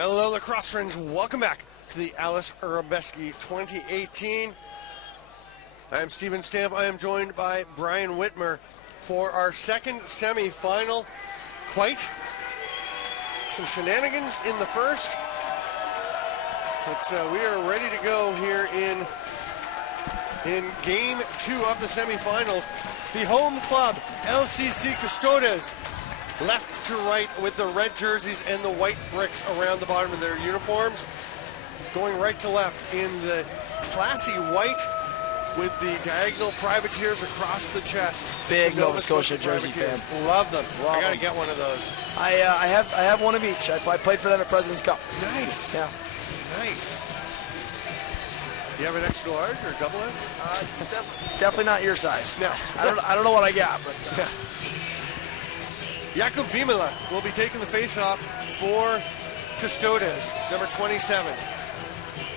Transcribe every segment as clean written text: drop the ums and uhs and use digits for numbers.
Hello, lacrosse friends. Welcome back to the Aleš Hřebeský 2018. I'm Steven Stamp. I am joined by Brian Whitmer for our second semi-final. Quite some shenanigans in the first, but we are ready to go here in game two of the semi-finals. The home club, LCC Custodes, left to right with the red jerseys and the white bricks around the bottom of their uniforms. Going right to left in the classy white with the diagonal privateers across the chest. Big Nova Scotia jersey fan. Love them. Love I got to them. get one of those. I have one of each. I played for them at President's Cup. Nice. Yeah. Nice. You have an extra large or double X? It's definitely not your size. No. I don't know what I got, but. Jakub Vimala will be taking the face-off for Custodes, number 27.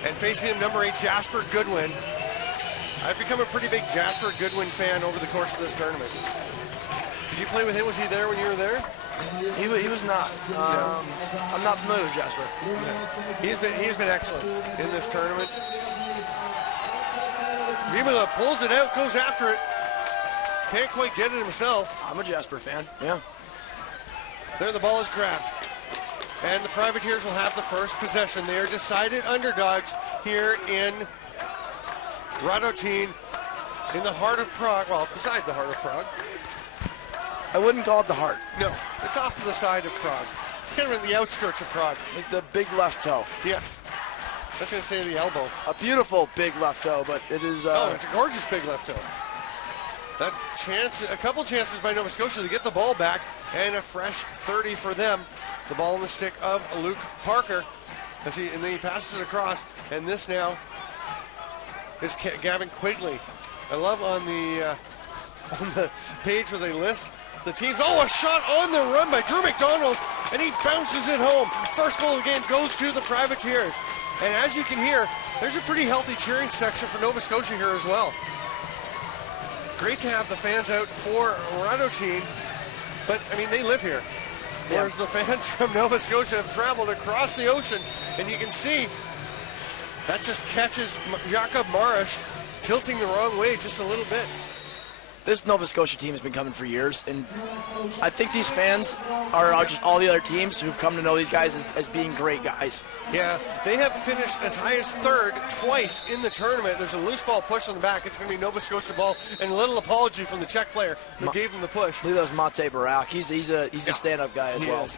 And facing him, number 8, Jasper Goodwin. I've become a pretty big Jasper Goodwin fan over the course of this tournament. Did you play with him? Was he there when you were there? He was not. I'm not familiar with Jasper. Yeah. He's been excellent in this tournament. Vimala pulls it out, goes after it. Can't quite get it himself. I'm a Jasper fan, yeah. There the ball is grabbed. And the Privateers will have the first possession. They are decided underdogs here in Radotín, in the heart of Prague. Well, beside the heart of Prague. I wouldn't call it the heart. No, it's off to the side of Prague. Kind of in the outskirts of Prague. Like the big left toe. Yes. I was going to say the elbow. A beautiful big left toe, but it is... it's a gorgeous big left toe. That chance, a couple chances by Nova Scotia to get the ball back, and a fresh 30 for them. The ball in the stick of Luke Parker, and then he passes it across, and this now is Gavin Quigley. I love on the page where they list the teams. Oh, a shot on the run by Drew McDonald, and he bounces it home. First goal of the game goes to the Privateers. And as you can hear, there's a pretty healthy cheering section for Nova Scotia here as well. Great to have the fans out for Radotín, but I mean, they live here. Whereas the fans from Nova Scotia have traveled across the ocean, and you can see that just catches Jakub Marish tilting the wrong way just a little bit. This Nova Scotia team has been coming for years, and I think these fans are just all the other teams who've come to know these guys as being great guys. Yeah, they have finished as high as third twice in the tournament. There's a loose ball push on the back. It's going to be Nova Scotia ball, and a little apology from the Czech player who gave him the push. I believe that was Mate Barak. He's a stand-up guy as well.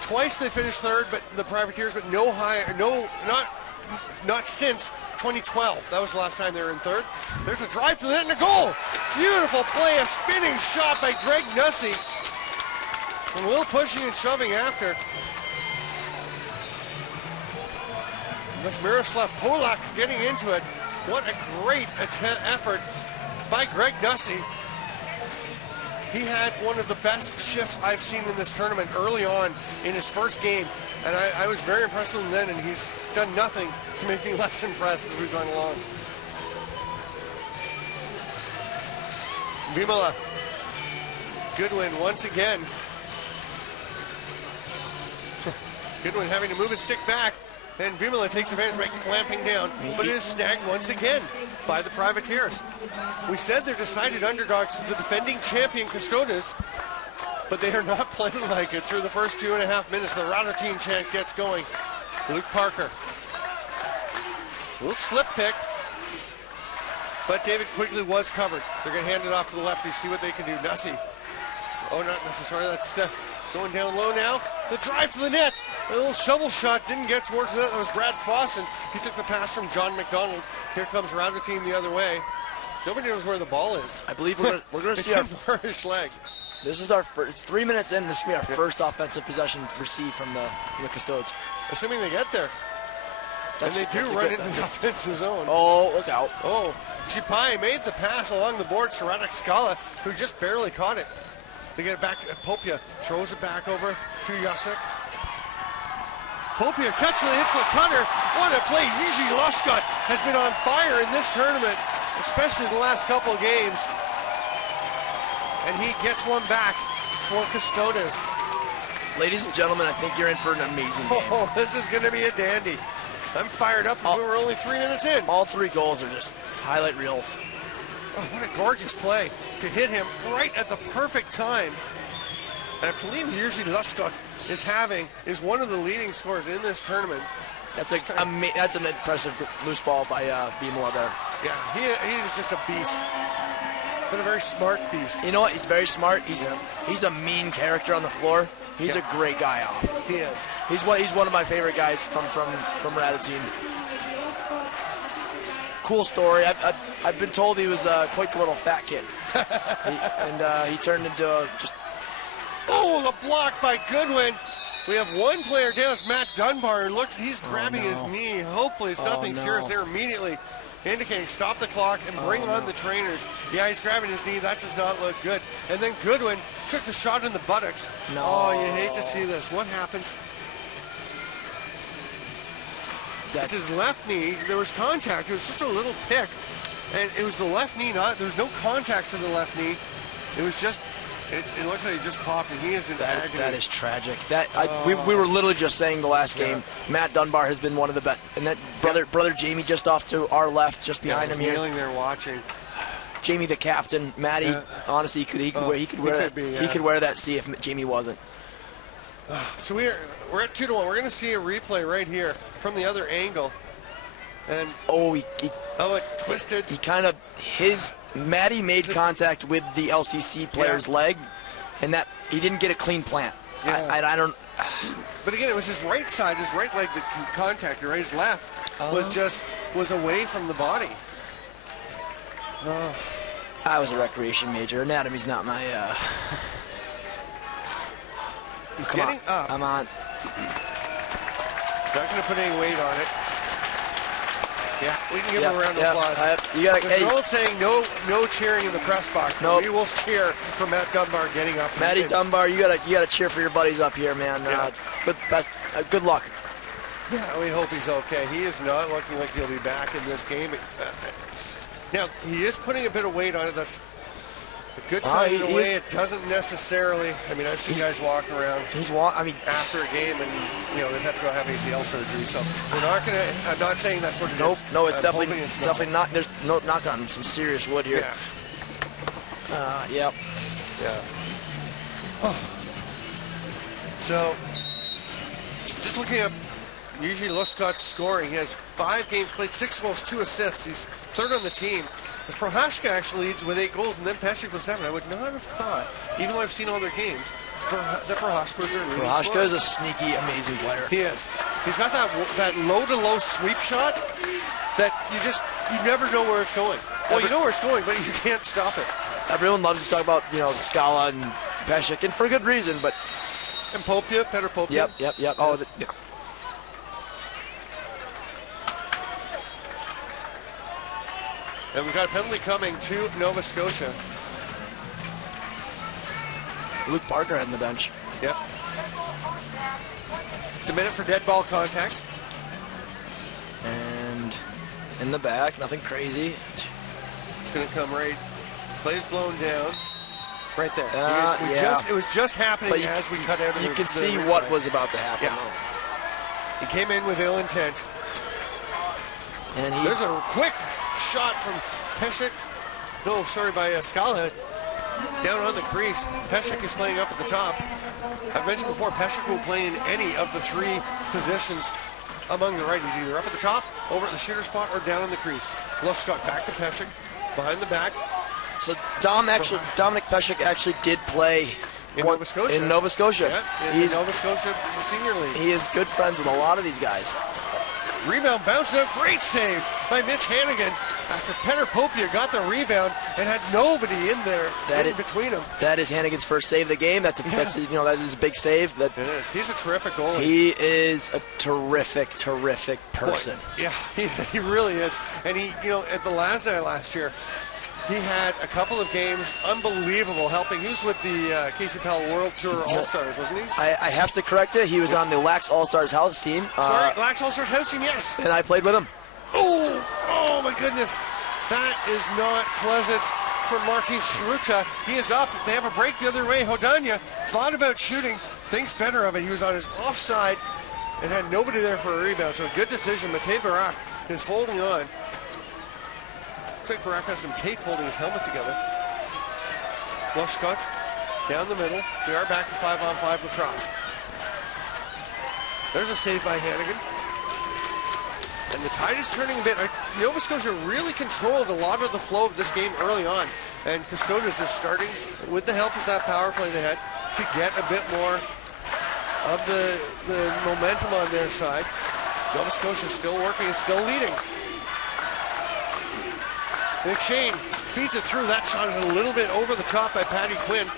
Twice they finished third, but the Privateers, but no higher, not since 2012. That was the last time they were in third. There's a drive to the net and a goal. Beautiful play, a spinning shot by Greg Nussey. And a little pushing and shoving after. That's Miroslav Polak getting into it. What a great effort by Greg Nussey. He had one of the best shifts I've seen in this tournament early on in his first game. And I was very impressed with him then, and he's done nothing to make me less impressed as we've gone along. Vimala. Goodwin once again. Goodwin having to move his stick back, and Vimala takes advantage by clamping down, but it is snagged once again by the Privateers. We said they're decided underdogs to the defending champion Custodes, but they are not playing like it through the first 2.5 minutes. The Radotín chant gets going. Luke Parker. A little slip pick, but David Quigley was covered. They're going to hand it off to the lefties, see what they can do. Nussey. Oh, not necessarily. That's going down low now. The drive to the net. A little shovel shot didn't get towards the net. That was Brad Fawson. He took the pass from John McDonald. Here comes Radotín the other way. Nobody knows where the ball is. I believe we're going to see our first leg. This is our first. It's 3 minutes in. This is going to be our first offensive possession received from the Custodes. Assuming they get there. And they do run into the offensive zone. Oh, look out. Oh, Chipai made the pass along the boards to Radek Skala, who just barely caught it. They get it back to Popia. Throws it back over to Jacek. Popia catches it, hits the cutter. What a play. Jiří Loskot has been on fire in this tournament, especially the last couple of games. And he gets one back for Custodes. Ladies and gentlemen, I think you're in for an amazing game. Oh, this is going to be a dandy. I'm fired up because we were only 3 minutes in. All 3 goals are just highlight reels. Oh, what a gorgeous play to hit him right at the perfect time. And I believe Jerzy Luskot is one of the leading scorers in this tournament. That's an impressive loose ball by Bimola there. Yeah, he is just a beast. But a very smart beast. You know what? He's very smart. He's a mean character on the floor. He's a great guy off. He is. He's one of my favorite guys from Radotín. Cool story. I've been told he was quite the little fat kid, he turned into just. Oh, the block by Goodwin. We have one player down. It's Matt Dunbar. He's grabbing his knee. Hopefully it's nothing serious. They're immediately indicating stop the clock and bring on the trainers. Yeah, he's grabbing his knee. That does not look good. And then Goodwin took the shot in the buttocks. No. Oh, you hate to see this. What happens? It's his left knee. There was contact. It was just a little pick. And it was the left knee. There was no contact to the left knee. It was just... It looks like he just popped, and he is in agony. That is tragic. We were literally just saying the last game, Matt Dunbar has been one of the best. And that brother Jamie just off to our left, just behind him here. Kneeling there watching. Jamie the captain, Matty. Honestly, he could wear that. See if Jamie wasn't. So we're at 2-1. We're going to see a replay right here from the other angle. And it twisted. He kind of Matty made contact with the LCC player's leg, and that he didn't get a clean plant. Yeah. I don't. But again, it was his right side, his right leg that contacted. Right, his left was away from the body. I was a recreation major. Anatomy's not my. He's getting up. I'm on. Not going to put any weight on it. Yeah, we can give him a round of applause. There's an old saying, no cheering in the press box. Nope. We will cheer for Matt Dunbar getting up. Matty Dunbar, you gotta cheer for your buddies up here, man. Good luck. Yeah, we hope he's okay. He is not looking like he'll be back in this game. Now, he is putting a bit of weight on it. That's a good sign in a way. It doesn't necessarily. I mean, I've seen guys walk around. After a game, and they've had to go have ACL surgery. So we're not gonna. I'm not saying that's what it is. No, it's definitely not. There's no knock on some serious wood here. Yeah. Oh. So, just looking up Jerzy Luskot's scoring, he has 5 games played, 6 goals, 2 assists. He's third on the team. Prohashka actually leads with 8 goals, and then Pesek with 7. I would not have thought, even though I've seen all their games, that Prohashka was their leading scorer. Prohashka is a sneaky, amazing player. He is. He's got that low-to-low sweep shot that you never know where it's going. Well, you know where it's going, but you can't stop it. Everyone loves to talk about, Scala and Pesek, and for good reason, but... And Peter Popia. Yep. Oh, yeah. And we've got a penalty coming to Nova Scotia. Luke Parker on the bench. Yep. It's a minute for dead ball contact. And in the back, nothing crazy. It's going to come right. Play's blown down. Right there. It was just happening as we cut out of You can see what was about to happen. Yeah. He came in with ill intent. And there's a quick shot from Pesek. By Scala. Down on the crease. Pesek is playing up at the top. I've mentioned before, Pesek will play in any of the 3 positions among the righties, either up at the top, over at the shooter spot, or down on the crease. Luskot back to Pesek, behind the back. So Dominic Pesek actually did play in Nova Scotia. In Nova Scotia. Yeah, in the Nova Scotia Senior League. He is good friends with a lot of these guys. Rebound bounced out. Great save by Mitch Hannigan after Peter Popia got the rebound and had nobody in there between them. That is Hannigan's first save of the game. That is a big save. It is. He's a terrific goalie. He is a terrific person. Boy, yeah, he really is. And he, at the last night last year, he had a couple of games, unbelievable, helping. He was with the Casey Powell World Tour All-Stars, wasn't he? I have to correct it. He was on the Lax All-Stars house team. Lax All-Stars house team, yes. And I played with him. Oh my goodness. That is not pleasant for Martin Schruta. He is up. They have a break the other way. Hodania thought about shooting, thinks better of it. He was on his offside and had nobody there for a rebound. So a good decision. Matej Barak is holding on. Looks like Barak has some tape holding his helmet together. Lushkot down the middle. We are back to 5-on-5 lacrosse. There's a save by Hannigan. And the tide is turning a bit. Nova Scotia really controlled a lot of the flow of this game early on. And Custodes is starting, with the help of that power play they had, to get a bit more of the momentum on their side. Nova Scotia still working and still leading. McShane feeds it through. That shot is a little bit over the top by Patty Quinn.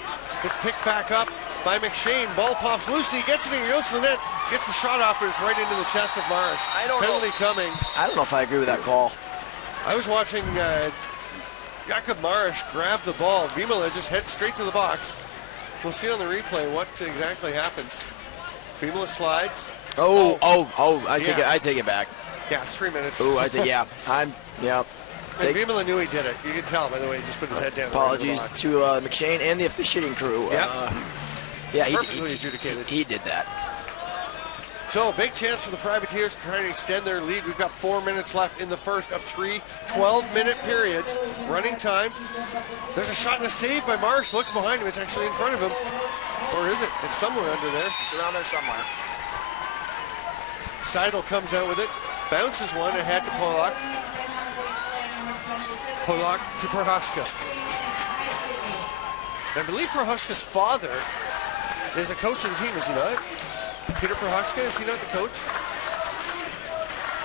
It's picked back up by McShane. Ball pops loose. He gets it and he goes to the net. Gets the shot off, but it's right into the chest of Marsh. Penalty coming. I don't know if I agree with that call. I was watching Jakob Marsh grab the ball. Vimala just heads straight to the box. We'll see on the replay what exactly happens. Vimala slides. I take it back. Yeah, it's 3 minutes. Oh, I think, yeah. And Vimala knew he did it. You can tell by the way he just put his head down. Apologies to McShane and the officiating crew. Perfectly adjudicated. He did that. So, big chance for the Privateers to try to extend their lead. We've got 4 minutes left in the first of 3 12-minute periods. Running time. There's a shot and a save by Marsh. Looks behind him. It's actually in front of him. Or is it? It's somewhere under there. It's around there somewhere. Seidel comes out with it. Bounces one ahead to Polak. Polak to Prohaska. I believe Prohaska's father is a coach of the team, is he not? Peter Prohaska, is he not the coach?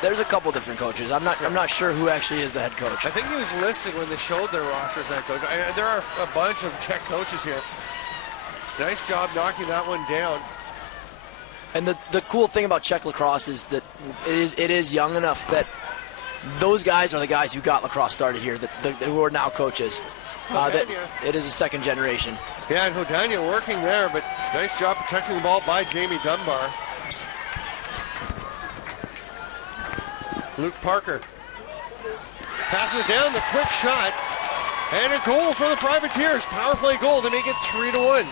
There's a couple different coaches. I'm not sure who actually is the head coach. I think he was listed when they showed their roster as head coach. There are a bunch of Czech coaches here. Nice job knocking that one down. And the cool thing about Czech lacrosse is that it is young enough that those guys are the guys who got lacrosse started here, who are now coaches. It is a second generation. Yeah, and Hodania working there, but nice job protecting the ball by Jamie Dunbar. Luke Parker passes it down, the quick shot, and a goal for the Privateers. Power play goal to make it 3-1.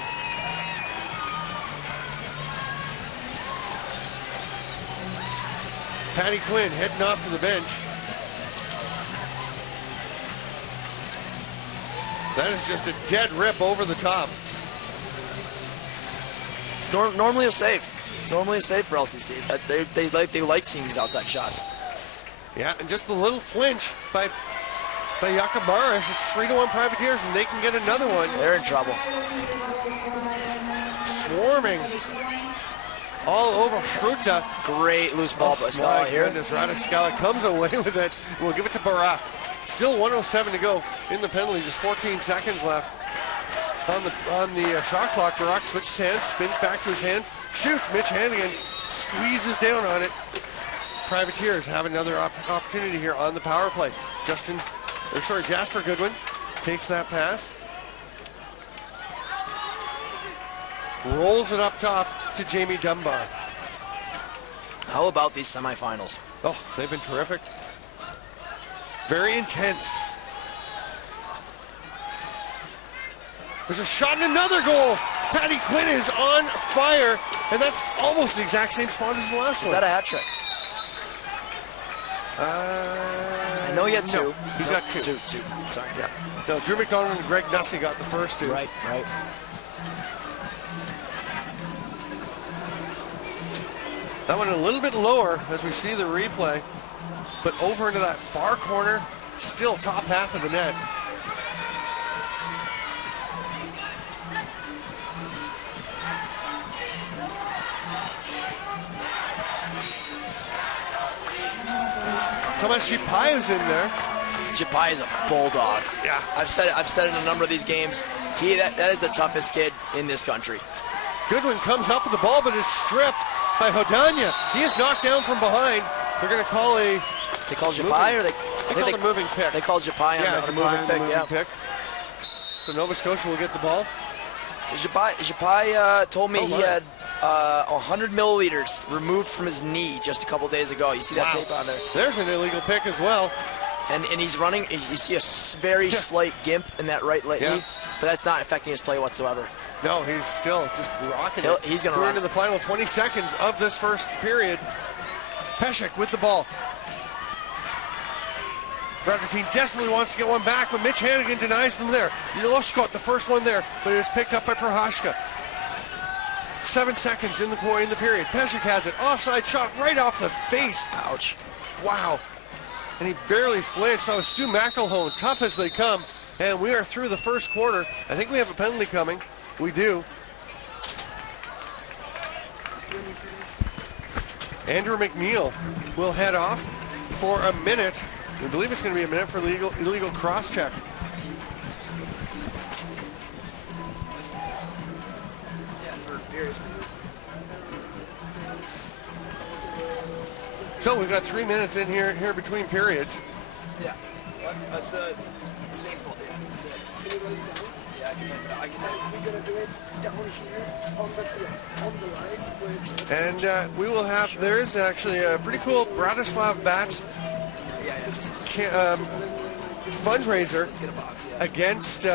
Patty Quinn heading off to the bench. That is just a dead rip over the top. Normally a save. Normally a save for LCC. They like seeing these outside shots. Yeah, and just a little flinch by Jakob Marish. It's 3-1 Privateers, and they can get another one. They're in trouble. Swarming all over Schruta. Great loose ball by Scala here. Goodness, Radek Scala comes away with it. We'll give it to Barak. Still 1:07 to go in the penalty, just 14 seconds left on the shot clock. Barak switches hands, spins back to his hand, shoots. Mitch Hannigan squeezes down on it. Privateers have another opportunity here on the power play. Jasper Goodwin takes that pass. Rolls it up top to Jamie Dunbar. How about these semifinals? Oh, they've been terrific. Very intense. There's a shot and another goal. Patty Quinn is on fire, and that's almost the exact same spot as the last one. Is that a hat trick? I know he had two. No, he's got two. Two. Sorry. Yeah. No, Drew McDonald and Greg Nussey got the first two. Right. That one a little bit lower as we see the replay, but over into that far corner, still top half of the net. Tomas Shipai is in there. Shipai is a bulldog. Yeah. I've said it in a number of these games. That is the toughest kid in this country. Goodwin comes up with the ball, but is stripped by Hodania. He is knocked down from behind. They're going to call a... They call Shipai, or they call a moving pick. They called Shipai on the moving pick. So Nova Scotia will get the ball. Shipai told me he had 100 milliliters removed from his knee just a couple days ago. You see that tape on there? There's an illegal pick as well. And he's running. You see a very slight gimp in that right leg knee, but that's not affecting his play whatsoever. No, he's still just rocking it. He's going to We're run into the final 20 seconds of this first period. Pesek with the ball. Radotín desperately wants to get one back, but Mitch Hannigan denies them there. Jeloško, the first one there, but it is picked up by Prohaska. 7 seconds in the period. Pesek has it. Offside shot right off the face. Ouch. Wow. And he barely flinched. That was Stu McElhone, tough as they come. And we are through the first quarter. I think we have a penalty coming. We do. Andrew McNeil will head off for a minute. We believe it's going to be a minute for illegal cross-check. So we've got 3 minutes in here between periods. Yeah, that's the same ball. Yeah, I can tell you. We're going to do it down here on the line. And we will have, there is actually a pretty cool Bratislav Bats fundraiser against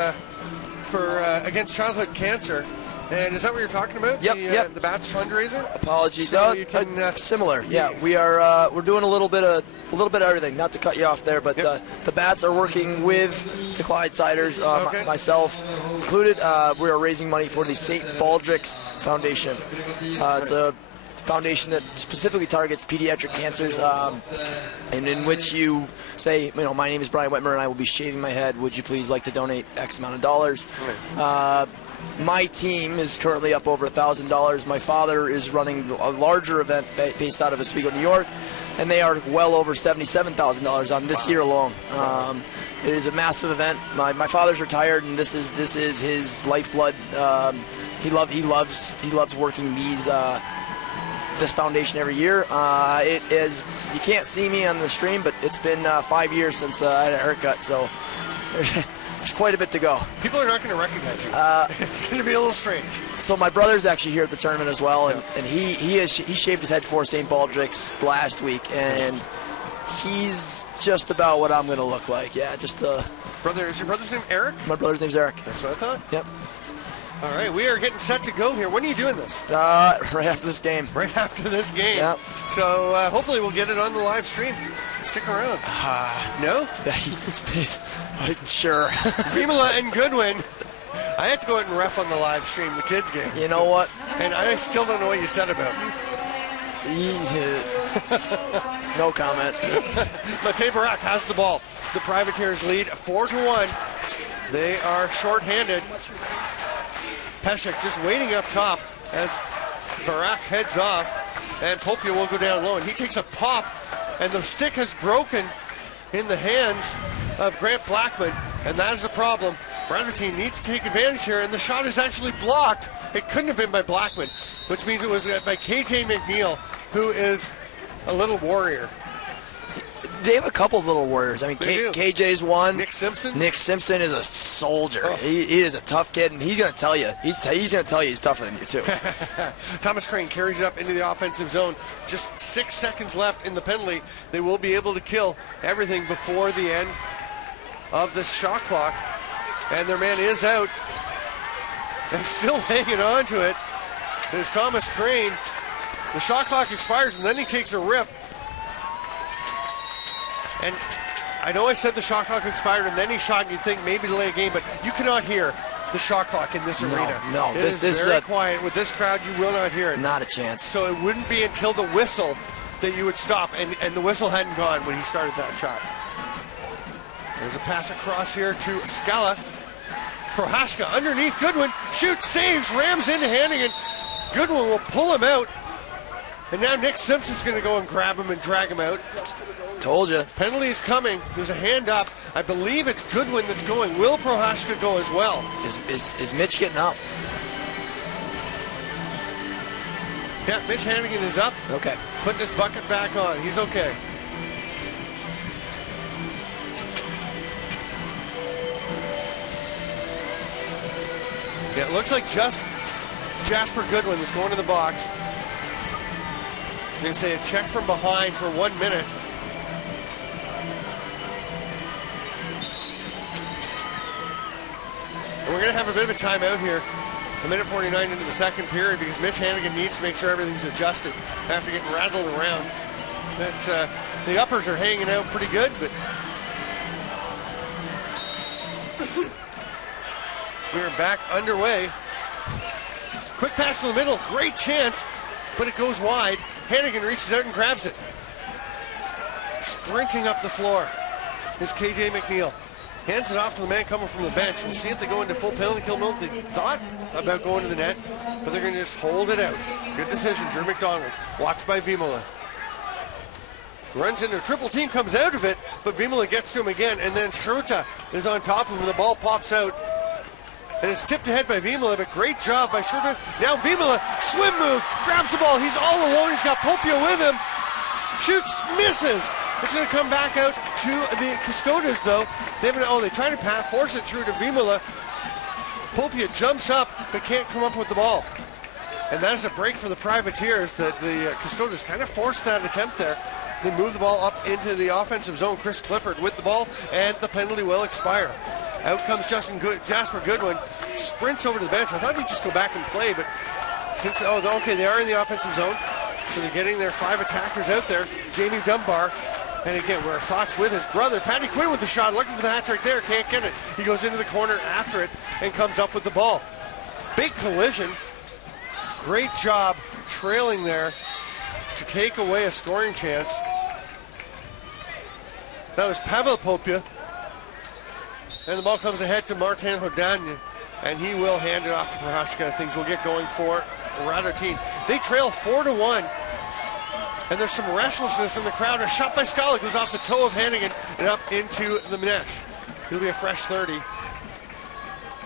against childhood cancer. And is that what you're talking about? Yep. The Bats fundraiser. Apologies. So you can, similar. Yeah, we are. We're doing a little bit of everything. Not to cut you off there, but the Bats are working with the Clydesiders, myself included. We are raising money for the St. Baldrick's Foundation. It's a foundation that specifically targets pediatric cancers, and in which you say, my name is Brian Whitmer, and I will be shaving my head. Would you please like to donate X amount of dollars? My team is currently up over $1,000. My father is running a larger event based out of Oswego, New York, and they are well over $77,000 on this year alone. It is a massive event. My father's retired, and this is his lifeblood. He loves working this foundation every year. It is, you can't see me on the stream, but it's been 5 years since I had a haircut, so there's quite a bit to go. People are not going to recognize you. It's going to be a little strange. So my brother's actually here at the tournament as well, and he shaved his head for St. Baldrick's last week, and he's just about what I'm going to look like. Yeah, just Brother, is your brother's name Eric? My brother's name's Eric. That's what I thought. Yep. All right, we are getting set to go here. When are you doing this? Right after this game. Right after this game. Yep. So hopefully we'll get it on the live stream. Stick around. No? Sure. Vimala and Goodwin. I had to go out and ref on the live stream, the kids game. You know what? And I still don't know what you said about me. No comment. Matej Barak has the ball. The Privateers lead 4-1. They are shorthanded. Pesek just waiting up top as Barak heads off, and Popia will go down low, and he takes a pop, and the stick has broken in the hands of Grant Blackman, and that is a problem. Radotín needs to take advantage here, and the shot is actually blocked. It couldn't have been by Blackman, which means it was by KJ McNeil, who is a little warrior. They have a couple of little warriors. I mean, KJ's one. Nick Simpson. Nick Simpson is a soldier. Oh. He is a tough kid, and he's going to tell you. He's going to tell you he's tougher than you, too. Thomas Crane carries it up into the offensive zone. Just 6 seconds left in the penalty. They will be able to kill everything before the end of the shot clock. And their man is out. And still hanging on to it is Thomas Crane. The shot clock expires, and then he takes a rip. And I know I said the shot clock expired and then he shot, and you'd think maybe delay a game, but you cannot hear the shot clock in this arena. No, it is very quiet. With this crowd, you will not hear it. Not a chance. So it wouldn't be until the whistle that you would stop, and the whistle hadn't gone when he started that shot. There's a pass across here to Scala. Prohaska underneath Goodwin, shoots, saves, rams into Hannigan. Goodwin will pull him out, and now Nick Simpson's going to go and grab him and drag him out. Told you. Penalty is coming. There's a hand up. I believe it's Goodwin that's going. Will Prohaska go as well? Is Mitch getting up? Yeah, Mitch Hannigan is up. Okay. Putting his bucket back on. He's okay. Yeah, it looks like just Jasper Goodwin is going to the box. I'm going to say a check from behind for 1 minute. And we're going to have a bit of a timeout here a minute 49 into the second period because Mitch Hannigan needs to make sure everything's adjusted after getting rattled around. But the uppers are hanging out pretty good, but we're back underway. Quick pass to the middle, great chance, but it goes wide. Hannigan reaches out and grabs it. Sprinting up the floor is KJ McNeil. Hands it off to the man coming from the bench. We'll see if they go into full penalty kill mode. They thought about going to the net, but they're going to just hold it out. Good decision, Drew McDonald. Watched by Vimola. Runs into a triple team, comes out of it, but Vimola gets to him again, and then Schruta is on top of him. The ball pops out, and it's tipped ahead by Vimola, but great job by Schruta. Now Vimola, swim move, grabs the ball. He's all alone. He's got Popia with him. Shoots, misses. It's going to come back out to the Custodes, though. They try to force it through to Vimola. Popia jumps up, but can't come up with the ball. And that is a break for the Privateers that the Custodes kind of forced that attempt there. They move the ball up into the offensive zone. Chris Clifford with the ball, and the penalty will expire. Out comes Jasper Goodwin, sprints over to the bench. I thought he'd just go back and play, but since, they are in the offensive zone. So they're getting their 5 attackers out there. Jamie Dunbar. And again, we're thoughts with his brother. Patty Quinn with the shot, looking for the hat trick there, can't get it. He goes into the corner after it and comes up with the ball. Big collision. Great job trailing there to take away a scoring chance. That was Pavel Popia. And the ball comes ahead to Martin Hodania, and he will hand it off to Prohashka. Things will get going for Radotín. They trail 4-1. And there's some restlessness in the crowd. A shot by Scala goes off the toe of Hannigan and up into the mesh. He'll be a fresh 30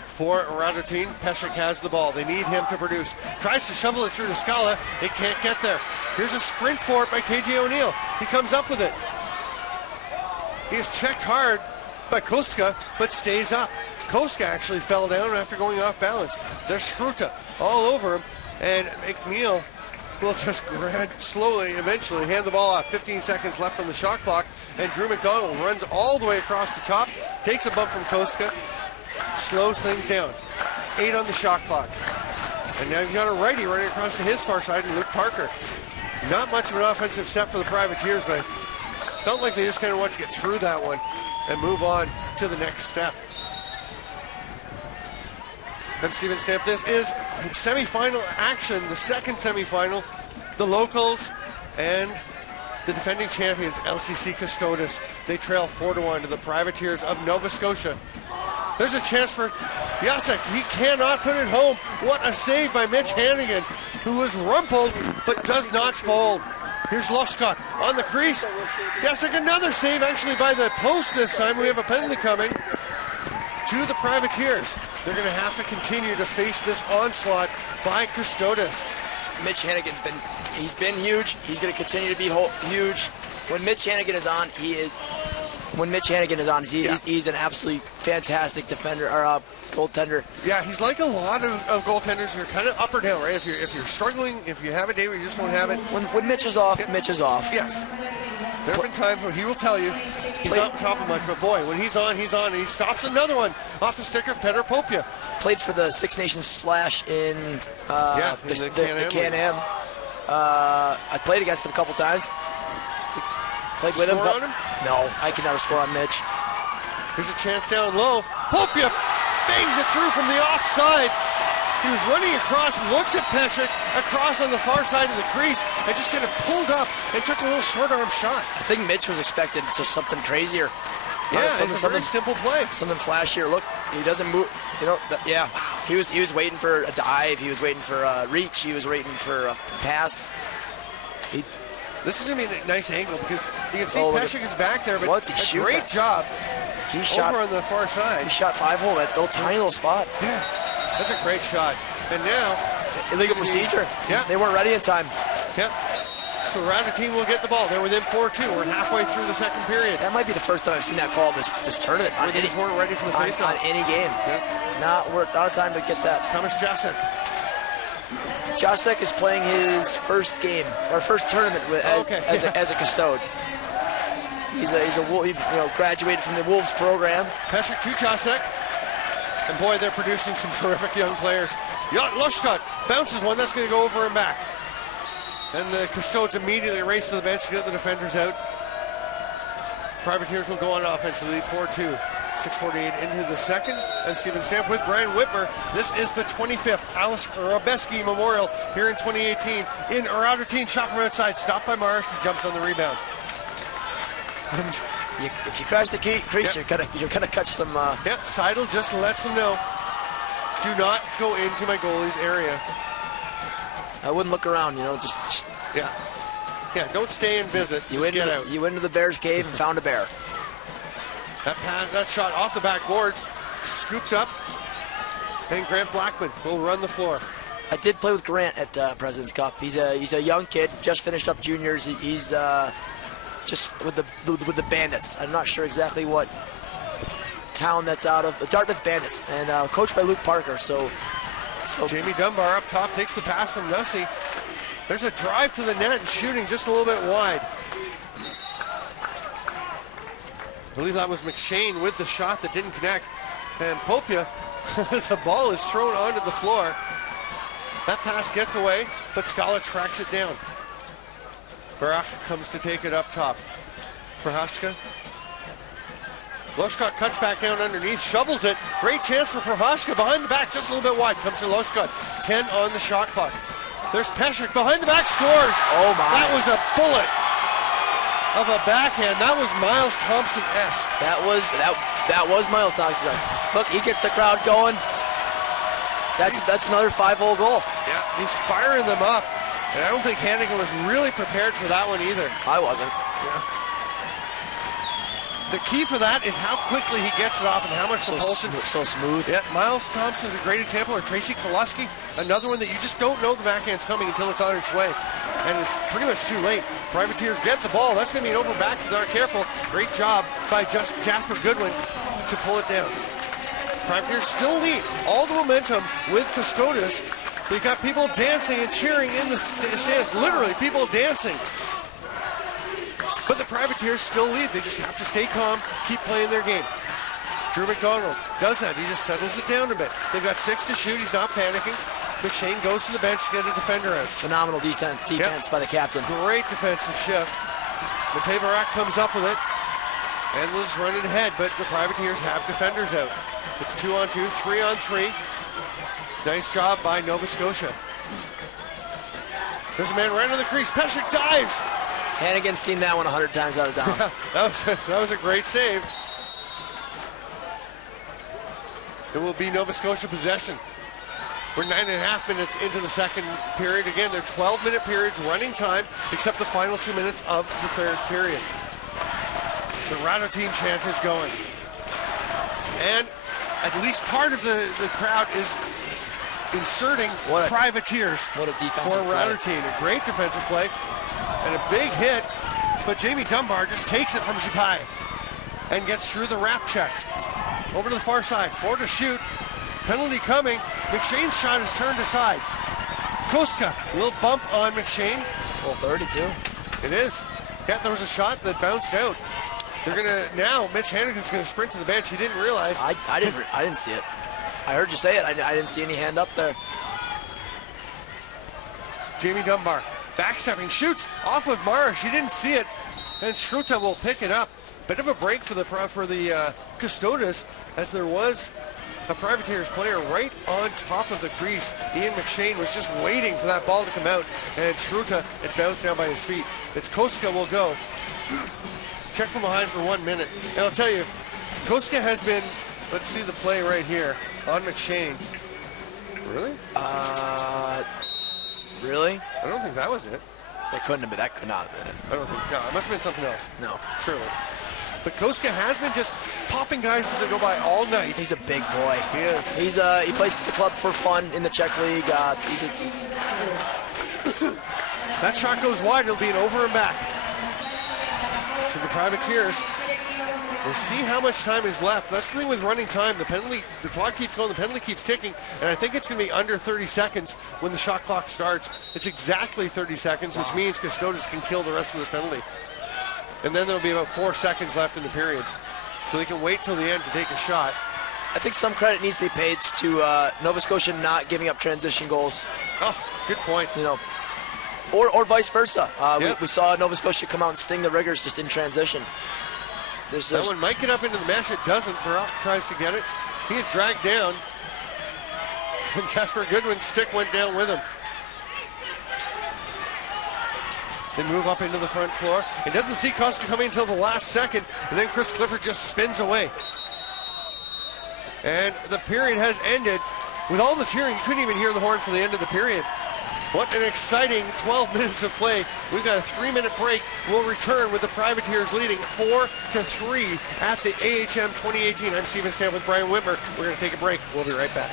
for Radotín. Peshek has the ball. They need him to produce. Tries to shovel it through to Scala. It can't get there. Here's a sprint for it by KJ O'Neill. He comes up with it. He is checked hard by Kostka, but stays up. Kostka actually fell down after going off balance. There's Schruta all over him, and McNeil will just slowly, eventually hand the ball off. 15 seconds left on the shot clock, and Drew McDonald runs all the way across the top, takes a bump from Kostka, slows things down. 8 on the shot clock. And now you've got a righty running across to his far side, and Luke Parker. Not much of an offensive set for the Privateers, but I felt like they just kind of want to get through that one and move on to the next step. I'm Steven Stamp. This is semifinal action, the second semifinal. The locals and the defending champions, LCC Custodes. They trail 4-1 to the Privateers of Nova Scotia. There's a chance for Jacek. He cannot put it home. What a save by Mitch Hannigan, who was rumpled but does not fold. Here's Loshkot on the crease. Jacek, another save actually by the post this time. We have a penalty coming to the Privateers. They're going to have to continue to face this onslaught by Custodes. Mitch Hannigan's been huge. He's going to continue to be huge. When Mitch Hannigan is on, he's an absolutely fantastic defender or goaltender. Yeah, he's like a lot of goaltenders who are kind of up or down, right? If you're struggling, if you have a day where you just don't have it. When Mitch is off, Mitch is off. Yes. There have been times when he will tell you he's not on top of much, but boy, when he's on, and he stops another one off the stick of Petr Popia. Played for the Six Nations Slash in the Can-Am. I played against him a couple times. Played with him. On him? No, I can never score on Mitch. Here's a chance down low. Popia bangs it through from the offside. He was running across, looked at Peshek, across on the far side of the crease, and just kind of pulled up and took a little short arm shot. I think Mitch was expecting just something crazier. Yeah, it's a very simple play. Something flashier. Look, he doesn't move. Yeah, he was waiting for a dive. He was waiting for a reach. He was waiting for a pass. This is going to be a nice angle because you can see Peshek is back there, but a great job over on the far side. He shot 5-hole, that little tiny little spot. Yeah. That's a great shot. And now, illegal procedure. Yeah. They weren't ready in time. Yep. So Radotín will get the ball. They're within 4-2. We're halfway through the second period. That might be the first time I've seen that call this tournament. They just weren't ready for the face-off. On any game. Yep. Not a time to get that. Thomas Jacek. Jacek is playing his first game, or first tournament as a custode. He graduated from the Wolves program. Peshek to Jacek. And boy, they're producing some terrific young players. Lushkot bounces one, that's going to go over and back. And the Custodes immediately race to the bench to get the defenders out. Privateers will go on offense to lead 4-2. 6:48 into the second. And Steven Stamp with Brian Whitmer. This is the 25th Aleš Hřebeský Memorial here in 2018 in Radotín. Shot from outside, stopped by Marsh, jumps on the rebound. If you cross the crease, you're gonna catch some. Seidel just lets them know, do not go into my goalie's area. I wouldn't look around, just don't stay and visit. Just get out. You went into the Bears' cave and found a bear. That shot off the backboards, scooped up, and Grant Blackman will run the floor. I did play with Grant at President's Cup. He's a young kid, just finished up juniors. He's just with the Bandits. I'm not sure exactly what town that's out of. Dartmouth Bandits, and coached by Luke Parker. So Jamie Dunbar up top takes the pass from Nussey. There's a drive to the net and shooting just a little bit wide. I believe that was McShane with the shot that didn't connect. And Popia, as the ball is thrown onto the floor, that pass gets away, but Scala tracks it down. Barach comes to take it up top. Prohaska. Lushkot cuts back down underneath, shovels it. Great chance for Prohaska behind the back, just a little bit wide. Comes to Lushkot. 10 on the shot clock. There's Peshek behind the back, scores. Oh my. That was a bullet of a backhand. That was Miles Thompson-esque. That was Miles Thompson. Look, he gets the crowd going. That's another 5-hole goal. Yeah, he's firing them up. And I don't think Hannigan was really prepared for that one either. I wasn't. Yeah. The key for that is how quickly he gets it off and how much propulsion. So smooth. Yeah, Miles Thompson's a great example, or Tracy Koloski, another one that you just don't know the backhand's coming until it's on its way. And it's pretty much too late. Privateers get the ball. That's going to be an over back if they're careful. Great job by Jasper Goodwin to pull it down. Privateers still lead. All the momentum with Custodes. They've got people dancing and cheering in the stands. Literally, people dancing. But the Privateers still lead. They just have to stay calm, keep playing their game. Drew McDonald does that. He just settles it down a bit. They've got 6 to shoot. He's not panicking. McShane goes to the bench to get a defender out. Phenomenal defense by the captain. Great defensive shift. Matej Barak comes up with it. And will just run it ahead, but the Privateers have defenders out. It's 2-on-2, 3-on-3. Nice job by Nova Scotia. There's a man right on the crease. Peshek dives. Hannigan's seen that one 100 times out of down. that was a great save. It will be Nova Scotia possession. We're 9.5 minutes into the second period. Again, they're 12-minute periods running time, except the final 2 minutes of the third period. The Radotín chant is going. And at least part of the crowd is inserting Privateers for Radotín. A great defensive play and a big hit, but Jamie Dunbar just takes it from Zipai and gets through the wrap check. Over to the far side, 4 to shoot. Penalty coming. McShane's shot is turned aside. Koska will bump on McShane. It's a full 32. It is. Yeah, there was a shot that bounced out. They're gonna now. Mitch Hannigan's gonna sprint to the bench. He didn't realize. I didn't see it. I heard you say it. I didn't see any hand up there. Jamie Dunbar backstepping, shoots off of Marsh. He didn't see it, and Schruta will pick it up. Bit of a break for the Custodes, as there was a Privateers player right on top of the crease. Ian McShane was just waiting for that ball to come out, and Schruta, it bounced down by his feet. It's Koska will go. Check from behind for 1 minute. And I'll tell you, Koska has been, let's see the play right here, on McShane. Really? Really? I don't think that was it. That couldn't have been. That could not have been. I don't think, no, it must have been something else. No. Surely. But Koska has been just popping guys as they go by all night. He's a big boy. He is. He plays for the club for fun in the Czech League. That shot goes wide. It'll be an over and back. So the Privateers, we'll see how much time is left. That's the thing with running time. The clock keeps going. The penalty keeps ticking. And I think it's going to be under 30 seconds when the shot clock starts. It's exactly 30 seconds, which means Custodes can kill the rest of this penalty. And then there'll be about 4 seconds left in the period. So they can wait till the end to take a shot. I think some credit needs to be paid to Nova Scotia not giving up transition goals. Oh, good point. You know, or vice versa. We saw Nova Scotia come out and sting the Riggers just in transition. That one might get up into the mesh. It doesn't. Barak tries to get it. He is dragged down. And Jasper Goodwin's stick went down with him. They move up into the front floor. It doesn't see Costa coming until the last second, and then Chris Clifford just spins away. And the period has ended. With all the cheering, you couldn't even hear the horn for the end of the period. What an exciting 12 minutes of play. We've got a 3-minute break. We'll return with the Privateers leading 4-3 at the AHM 2018. I'm Steven Stamp with Brian Whitmer. We're going to take a break. We'll be right back.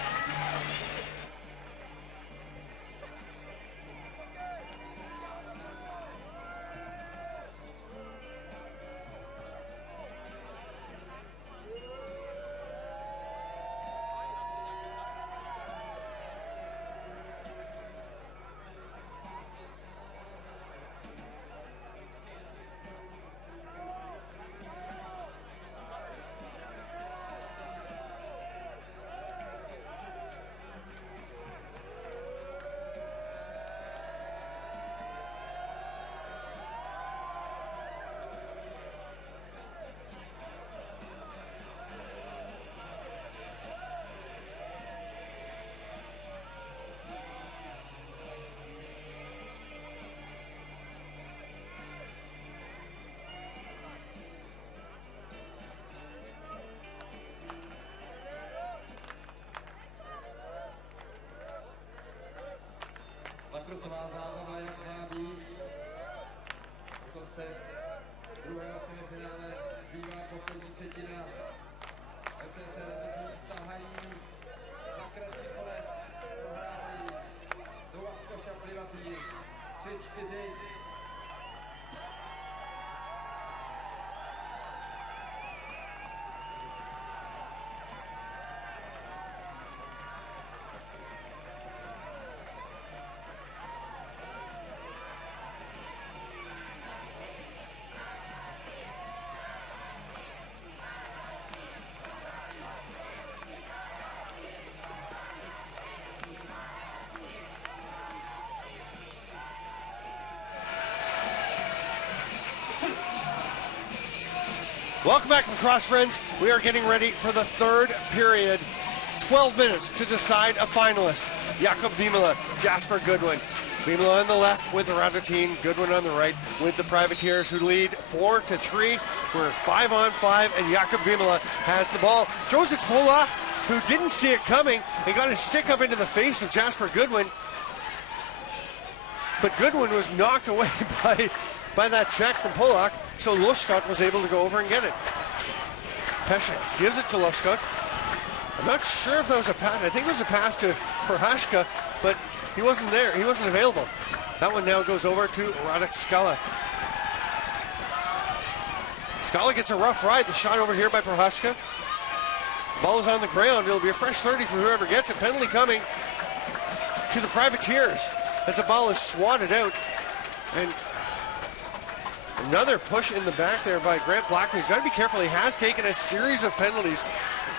Lakrsová zábava, jak má být. Do konce druhého semifinále bývá poslední třetina. FCC Radotín tahají za kratší konec. Prohrávají Nova Scotia Privateers 3-4. Welcome back to Lacrosse, friends. We are getting ready for the third period. 12 minutes to decide a finalist. Jakob Vimala, Jasper Goodwin. Vimala on the left with the Radotín, Goodwin on the right with the Privateers, who lead 4-3. We're 5-on-5, and Jakob Vimala has the ball. Throws it to Polak, who didn't see it coming and got his stick up into the face of Jasper Goodwin. But Goodwin was knocked away by that check from Polak, so Lushkot was able to go over and get it. Pesek gives it to Lushkot. I'm not sure if that was a pass. I think it was a pass to Prohashka, but he wasn't there. He wasn't available. That one now goes over to Radek Skala. Skala gets a rough ride. The shot over here by Prohashka. Ball is on the ground. It'll be a fresh 30 for whoever gets it. Penalty coming to the Privateers as the ball is swatted out. And another push in the back there by Grant Blackman. He's got to be careful. He has taken a series of penalties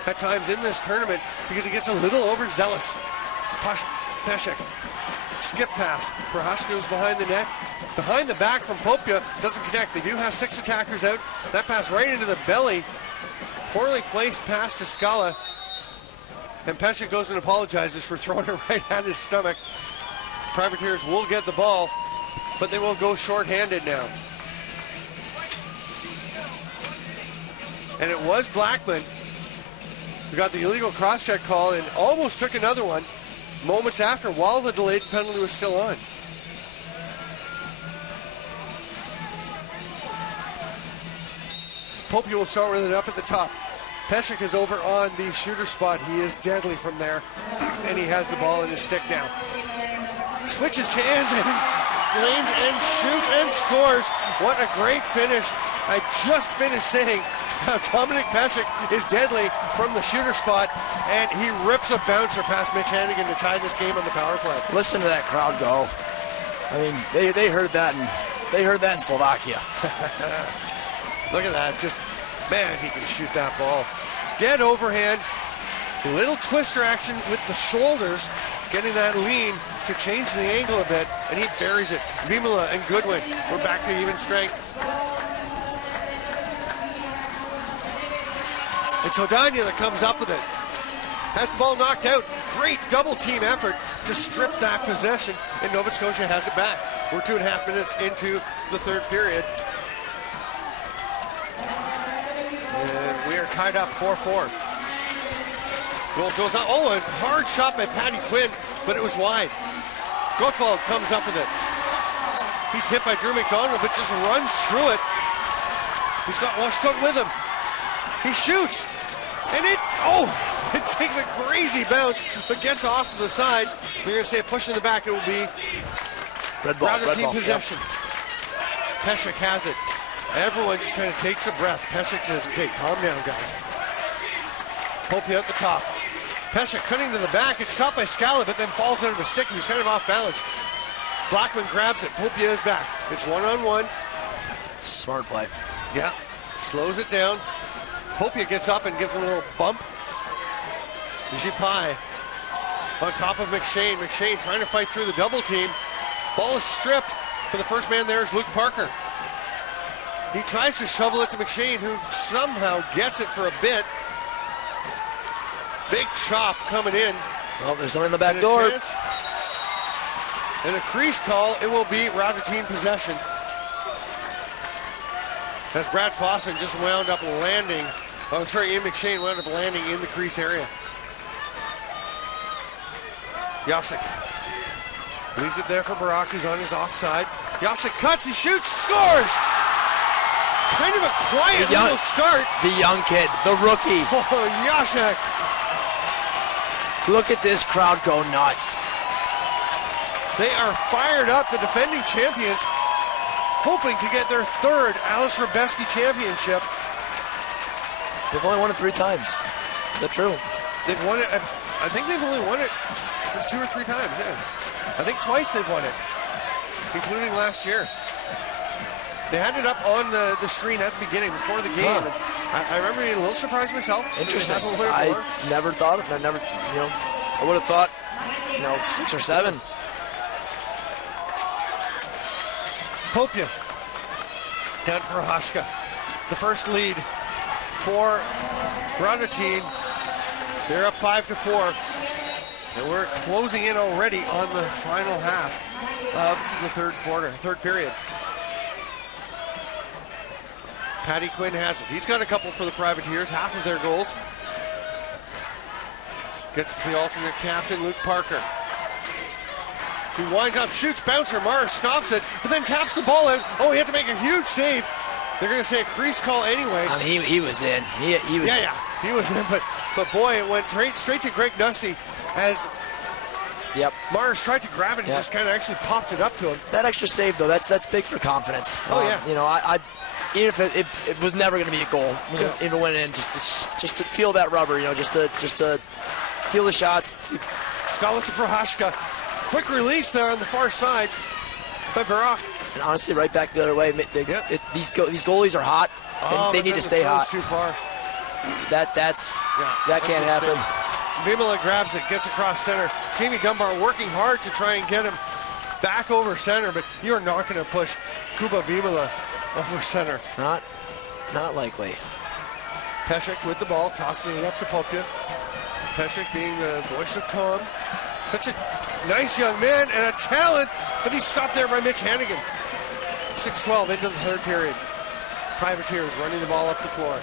at times in this tournament because he gets a little overzealous. Pesek, skip pass. Prohashka goes behind the net. Behind the back from Popia, doesn't connect. They do have 6 attackers out. That pass right into the belly. Poorly placed pass to Skala. And Pesek goes and apologizes for throwing it right at his stomach. Privateers will get the ball, but they will go short-handed now. And it was Blackman who got the illegal cross-check call and almost took another one moments after, while the delayed penalty was still on. Popey will start with it up at the top. Pesek is over on the shooter spot. He is deadly from there, and he has the ball in his stick now. Switches to ends and lanes and shoots and scores. What a great finish. I just finished saying how Dominic Pesek is deadly from the shooter spot, and he rips a bouncer past Mitch Hannigan to tie this game on the power play. Listen to that crowd go. I mean, they heard that, and they heard that in Slovakia. Look at that. Just, man, he can shoot that ball. Dead overhand. A little twister action with the shoulders, getting that lean to change the angle a bit, and he buries it. Vimala and Goodwin, we're back to even strength. And Todania that comes up with it. Has the ball knocked out. Great double team effort to strip that possession, and Nova Scotia has it back. We're 2.5 minutes into the third period. And we are tied up 4-4. Goal goes up. Oh, a hard shot by Patty Quinn, but it was wide. Gottwald comes up with it. He's hit by Drew McDonald, but just runs through it. He's got Washington with him. He shoots, and it takes a crazy bounce, but gets off to the side. We're going to say a push in the back. It will be Radotín possession. Yep. Peshek has it. Everyone just kind of takes a breath. Peshek says, okay, calm down, guys. Popia at the top. Peshek cutting to the back. It's caught by Scala, but then falls out of a stick. He's kind of off balance. Blackman grabs it. Popia is back. It's one-on-one. Smart play. Yeah. Slows it down. Popia gets up and gives him a little bump. Jipai on top of McShane. McShane trying to fight through the double team. Ball is stripped, but the first man there is Luke Parker. He tries to shovel it to McShane, who somehow gets it for a bit. Big chop coming in. Oh, there's someone in the back door. And a crease call. It will be Radotín possession. As Brad Fossen just wound up landing. Oh, sorry, Ian McShane wound up landing in the crease area. Yasik leaves it there for Barak, who's on his offside. Yasik cuts, he shoots, scores! Kind of a quiet little start. The young kid, the rookie. Oh, Yasik. Look at this crowd go nuts. They are fired up, the defending champions, hoping to get their third Aleš Hřebeský championship. They've only won it 3 times. Is that true? They've won it, I think they've only won it 2 or 3 times, yeah. I think twice they've won it, including last year. They had it up on the screen at the beginning, before the game. I remember being a little surprised myself. Interesting. I never thought of it. I would have thought, 6 or 7. Popia down to Prohaska. The first lead for Radotín. They're up 5-4. And we're closing in already on the final half of the third period. Patty Quinn has it. He's got a couple for the Privateers, half of their goals. Gets to the alternate captain, Luke Parker. He winds up, shoots, bouncer, Mars stops it, but then taps the ball out. Oh, he had to make a huge save. They're going to say a crease call anyway. I mean, he was in. He was. Yeah, he was in, but boy, it went straight to Greg Nussey as Mars tried to grab it and just kind of actually popped it up to him. That extra save, though, that's big for confidence. Oh, yeah. Even if it was never going to be a goal, if it went in, just to feel that rubber, just to feel the shots. Scala to Prohaska. Quick release there on the far side by Barak. And honestly, right back the other way. These goalies are hot, and they need to stay hot. Too far. That can't happen. Vimala grabs it, gets across center. Jamie Dunbar working hard to try and get him back over center, but you're not going to push Kuba Vimala over center. Not likely. Peshek with the ball, tosses it up to Popia. Peshek being the voice of calm. Such a nice young man and a talent, but he's stopped there by Mitch Hannigan. 6:12 into the third period. Privateers running the ball up the floor.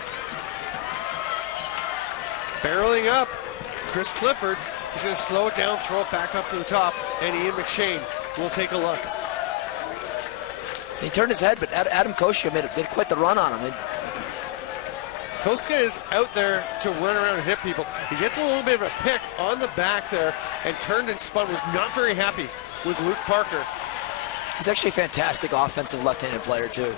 Barreling up, Chris Clifford. He's going to slow it down, throw it back up to the top, and Ian McShane will take a look. He turned his head, but Adam Koshka made quite the run on him. Koska is out there to run around and hit people. He gets a little bit of a pick on the back there and turned and spun. Was not very happy with Luke Parker. He's actually a fantastic offensive left-handed player, too.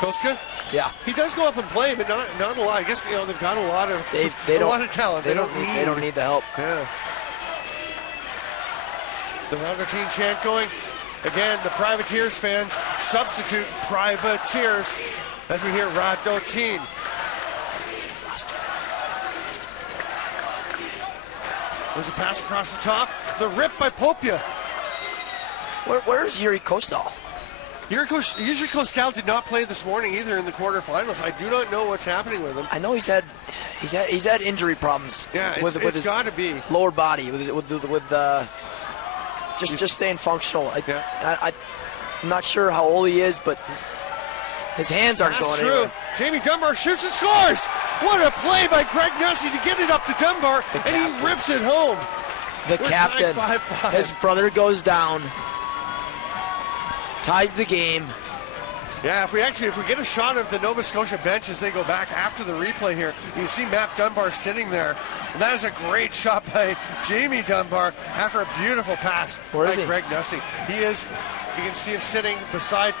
Koska? Yeah. He does go up and play, but not a lot. I guess they've got a lot of talent. They don't need the help. Yeah. The Radotín chant going. Again, the Privateers fans substitute Privateers as we hear There's a pass across the top. The rip by Popia. Where's Yuri Kostal? Yuri Kostal did not play this morning either in the quarterfinals. I do not know what's happening with him. I know he's had injury problems. Yeah, with his got to be lower body with just staying functional. I'm not sure how old he is, but his hands aren't going anywhere. That's true. Jamie Dunbar shoots and scores. What a play by Greg Nussey to get it up to Dunbar, and he rips it home. The captain, 5-5. His brother goes down, ties the game. Yeah, if we get a shot of the Nova Scotia bench as they go back after the replay here, you can see Matt Dunbar sitting there. And that is a great shot by Jamie Dunbar after a beautiful pass by Greg Nussey. You can see him sitting beside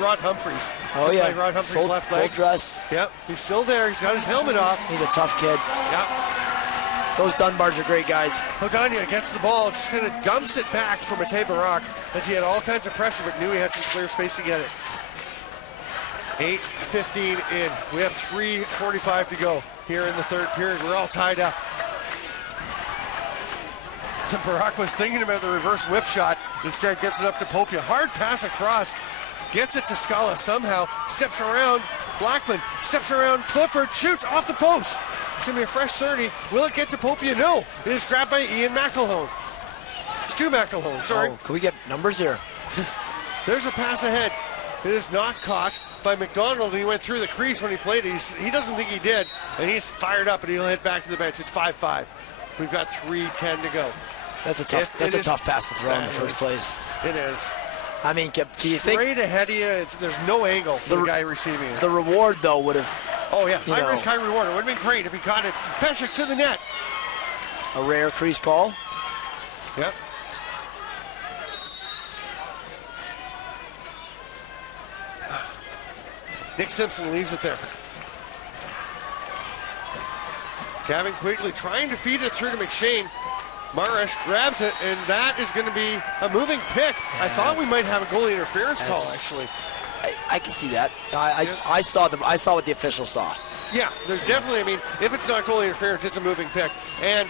Rod Humphreys. Oh, yeah. By Rod Humphreys' left leg. Full dress. Yep, he's still there. He's got his helmet off. He's a tough kid. Yep. Those Dunbars are great guys. Hodania gets the ball, just kind of dumps it back from Matej Barak as he had all kinds of pressure, but knew he had some clear space to get it. 8:15 in. We have 3:45 to go here in the third period. We're all tied up. Barak was thinking about the reverse whip shot. Instead gets it up to Popia. Hard pass across. Gets it to Scala somehow. Steps around Blackman. Steps around Clifford. Shoots off the post. It's going to be a fresh 30. Will it get to Popia? No. It is grabbed by Ian McElhone. Stu McElhone, sorry. Can we get numbers here? There's a pass ahead. It is not caught by McDonald. He went through the crease when he played it. He doesn't think he did. And he's fired up, and he'll head back to the bench. It's 5-5. We've got 3:10 to go. That's a tough pass to throw in the first place. It is. I mean, do you think straight ahead of you? There's no angle for the guy receiving it. The reward, though, would have. Oh yeah, high risk, high reward. It would have been great if he caught it. Pesek to the net. A rare crease call. Yep. Nick Simpson leaves it there. Gavin Quigley trying to feed it through to McShane. Marish grabs it, and that is going to be a moving pick. I thought we might have a goalie interference call, actually. I can see that. I saw what the official saw. Yeah, there's definitely, I mean, if it's not goalie interference, it's a moving pick. And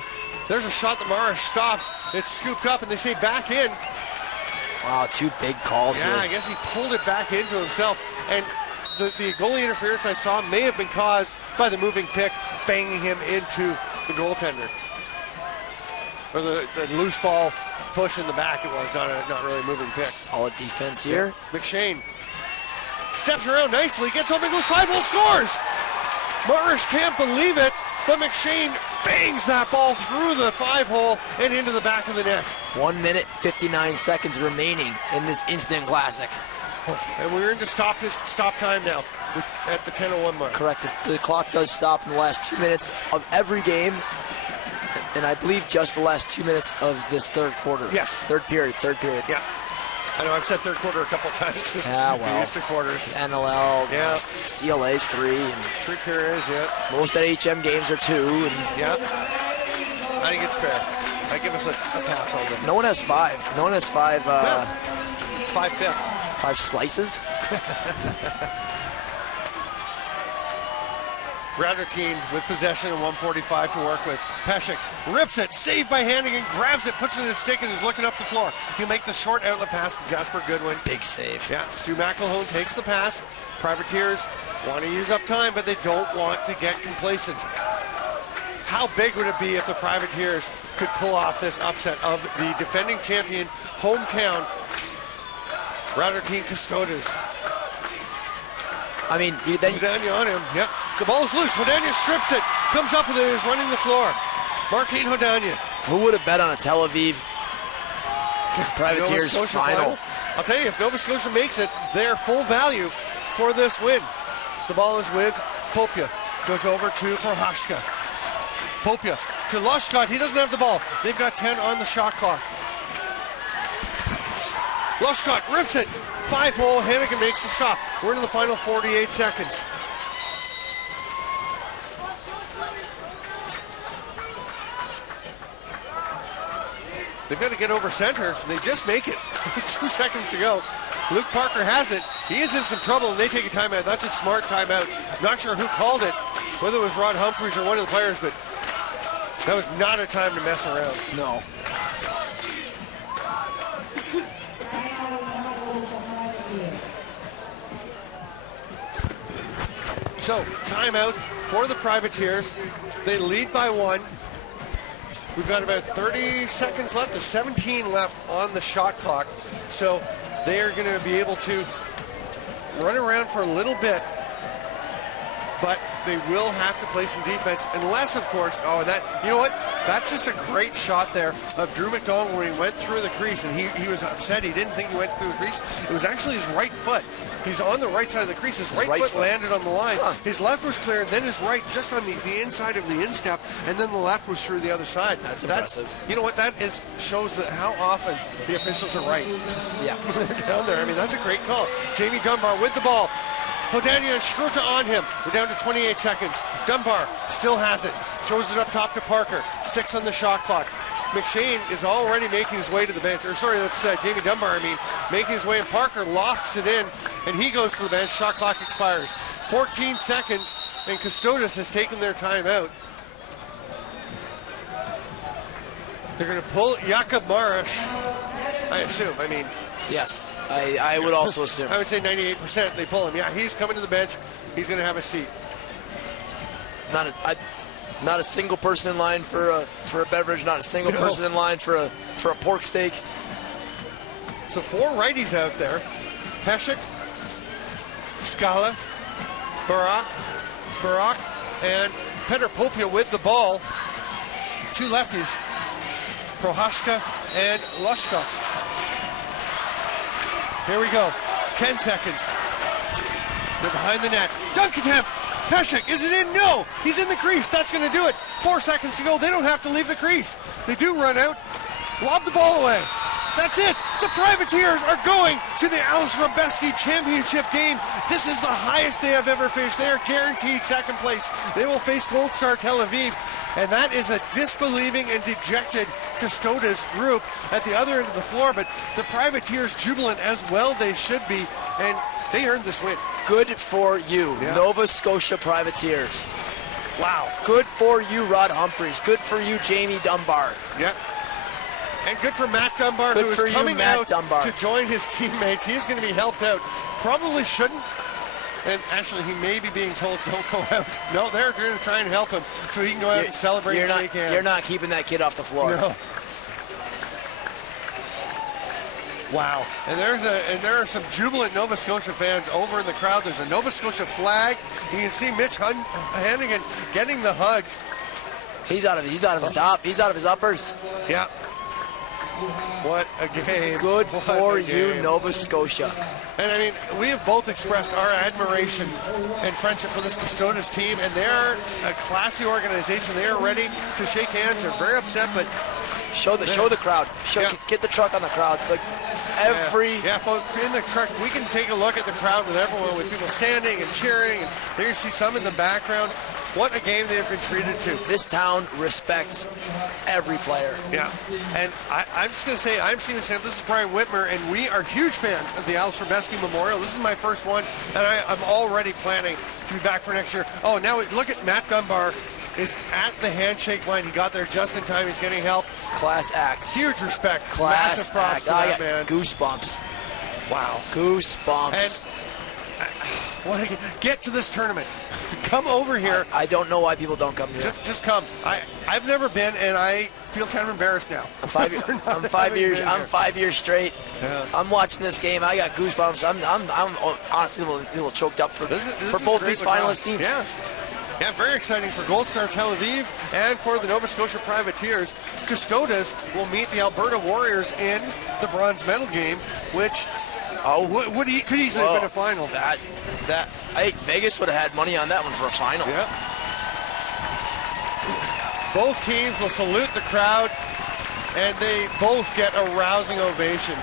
there's a shot that Marish stops. It's scooped up, and they say back in. Wow, two big calls here. Yeah, I guess he pulled it back into himself. And the goalie interference I saw may have been caused by the moving pick banging him into the goaltender. Or the loose ball push in the back. It was not really a moving pick. Solid defense here. Yeah. McShane steps around nicely, gets open, goes 5-hole, scores! Marish can't believe it, but McShane bangs that ball through the 5-hole and into the back of the net. 1 minute, 59 seconds remaining in this instant classic. And we're into stop time now at the 10:01 mark. Correct. The clock does stop in the last 2 minutes of every game. And I believe just the last 2 minutes of this third quarter. Yes. Third period. Yeah. I know I've said third quarter a couple times. Yeah, well. We're used to quarters. NLL, yeah. CLA's 3. And 3 periods, yeah. Most HM games are 2. And yeah. I think it's fair. I give us a pass over. No one has 5. No one has 5. 5/5. 5 slices. Radotín with possession and 1:45 to work with. Pesek rips it, saved by Hannigan, grabs it, puts it in his stick, and is looking up the floor. He'll make the short outlet pass to Jasper Goodwin. Big save. Yeah, Stu McElhone takes the pass. Privateers want to use up time, but they don't want to get complacent. How big would it be if the Privateers could pull off this upset of the defending champion hometown, Radotín Custodes? I mean, Hodania on him. Yep. The ball is loose. Hodania strips it. Comes up with it. Is running the floor. Martin Hodania. Who would have bet on a Tel Aviv Privateers final? I'll tell you, if Nova Scotia makes it, they are full value for this win. The ball is with Popia. Goes over to Prohashka. Popia to Lushcott. He doesn't have the ball. They've got 10 on the shot clock. Lushcott rips it. 5-hole. Hannigan makes the stop. We're into the final 48 seconds. They've got to get over center. They just make it. 2 seconds to go. Luke Parker has it. He is in some trouble, and they take a timeout. That's a smart timeout. Not sure who called it, whether it was Rod Humphreys or one of the players, but That was not a time to mess around. No. So, timeout for the Privateers. They lead by 1. We've got about 30 seconds left. There's 17 left on the shot clock. So they are going to be able to run around for a little bit, but they will have to play some defense, unless, of course, you know what? That's just a great shot there of Drew McDonald when he went through the crease, and he was upset. He didn't think he went through the crease. It was actually his right foot. He's on the right side of the crease. His right foot landed on the line. Huh. His left was clear, and then his right just on the inside of the instep, and then the left was through the other side. That's impressive. You know what? That shows that how often the officials are right. Yeah. They're down there. I mean, that's a great call. Jamie Dunbar with the ball. Hodania and Schroota on him. We're down to 28 seconds. Dunbar still has it. Throws it up top to Parker. 6 on the shot clock. McShane is already making his way to the bench. Or sorry, that's Jamie Dunbar, making his way, and Parker lofts it in, and he goes to the bench. Shot clock expires. 14 seconds, and Custodes has taken their timeout. They're going to pull Jakob Marish, I assume. Yes, I would also assume. I would say 98% they pull him. Yeah, he's coming to the bench. He's going to have a seat. Not a single person in line for a beverage. Not a single person in line for a pork steak. So 4 righties out there: Pesek, Scala, Barak, and Petr Popia with the ball. 2 lefties: Prohaska and Lushka. Here we go. 10 seconds. They're behind the net. Dunk attempt. Pesek, is it in? No! He's in the crease. That's going to do it. 4 seconds to go. They don't have to leave the crease. They do run out. Lob the ball away. That's it. The Privateers are going to the Aleš Hřebeský championship game. This is the highest they have ever finished. They are guaranteed second place. They will face Gold Star Tel Aviv. And that is a disbelieving and dejected Custodes group at the other end of the floor. But the Privateers jubilant as well they should be. And they earned this win. Good for you, yeah. Nova Scotia Privateers. Wow. Good for you, Rod Humphreys. Good for you, Jamie Dunbar. Yeah. And good for Matt Dunbar, who is coming out to join his teammates. He's going to be helped out. Probably shouldn't. And actually, he may be being told, don't go out. No, they're going to try and help him so he can go out and celebrate and shake hands. You're not keeping that kid off the floor. No. Wow. And there are some jubilant Nova Scotia fans over in the crowd. There's a Nova Scotia flag. You can see Mitch Hannigan getting the hugs. He's out of his top. He's out of his uppers. Yeah. What a game. Good for you, Nova Scotia. And we have both expressed our admiration and friendship for this Custodes team, and they're a classy organization. They are ready to shake hands. They're very upset, but show the crowd. Get the truck on the crowd. Like folks, in the truck, we can take a look at the crowd with everyone, with people standing and cheering, and there you see some in the background. What a game they have been treated to. This town respects every player. Yeah, and I'm just going to say, I'm Steven Sam, this is Brian Whitmer, and we are huge fans of the Aleš Hřebeský Memorial. This is my first one, and I'm already planning to be back for next year. Oh, now look at Matt Dunbar is at the handshake line. He got there just in time. He's getting help. Class act. Huge respect. Class Massive props act. to that man. Goosebumps. Wow. Goosebumps. And get to this tournament. Come over here. I don't know why people don't come here. Just come. I've never been, and I feel kind of embarrassed now. I'm 5 years straight. Yeah. I'm watching this game. I got goosebumps. I'm honestly a little choked up for both these finalist teams. Yeah. Yeah, very exciting for Gold Star Tel Aviv and for the Nova Scotia Privateers. Custodes will meet the Alberta Warriors in the bronze medal game, which could easily have been a final. I think Vegas would have had money on that one for a final. Yeah. Both teams will salute the crowd, and they both get a rousing ovation.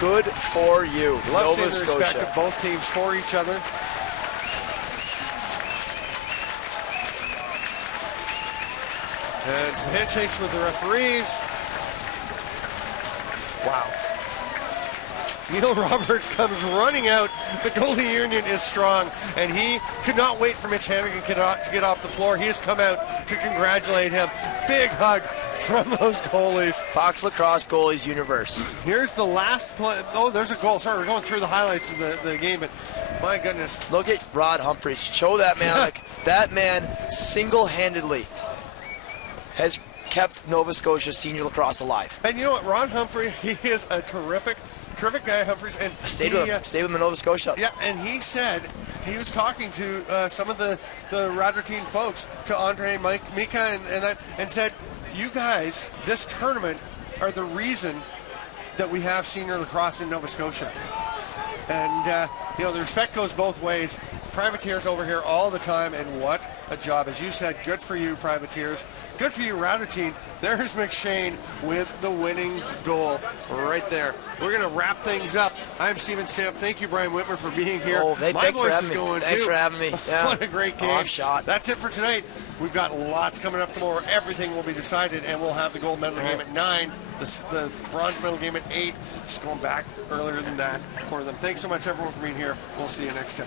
Good for you, Love Nova seeing the Scotia. respect of both teams for each other. And some handshakes with the referees. Wow. Neil Roberts comes running out. The goalie union is strong, and he could not wait for Mitch Hannigan to get off the floor. He has come out to congratulate him. Big hug from those goalies. Fox Lacrosse Goalies Universe. Here's the last play. Oh, there's a goal. Sorry, we're going through the highlights of the game, but my goodness. Look at Rod Humphreys. Show that man. Like, that man single-handedly has kept Nova Scotia senior lacrosse alive. And you know what? Ron Humphrey, he is a terrific guy, Humphreys. And I stayed with him in Nova Scotia. Yeah, and he said he was talking to some of the Radotín folks, to Andre, Mika, and said, you guys, this tournament are the reason that we have senior lacrosse in Nova Scotia. And, the respect goes both ways. Privateers over here all the time, and what a job. As you said, good for you, Privateers. Good for you, Radotín. There's McShane with the winning goal right there. We're going to wrap things up. I'm Steven Stamp. Thank you, Brian Whitmer, for being here. Oh, hey, My voice is going, thanks too. for having me. Yeah. What a great game. I'm shot. That's it for tonight. We've got lots coming up tomorrow. Everything will be decided, and we'll have the gold medal game at 9, the bronze medal game at 8. Just going back earlier than that for them. Thanks so much, everyone, for being here. We'll see you next time.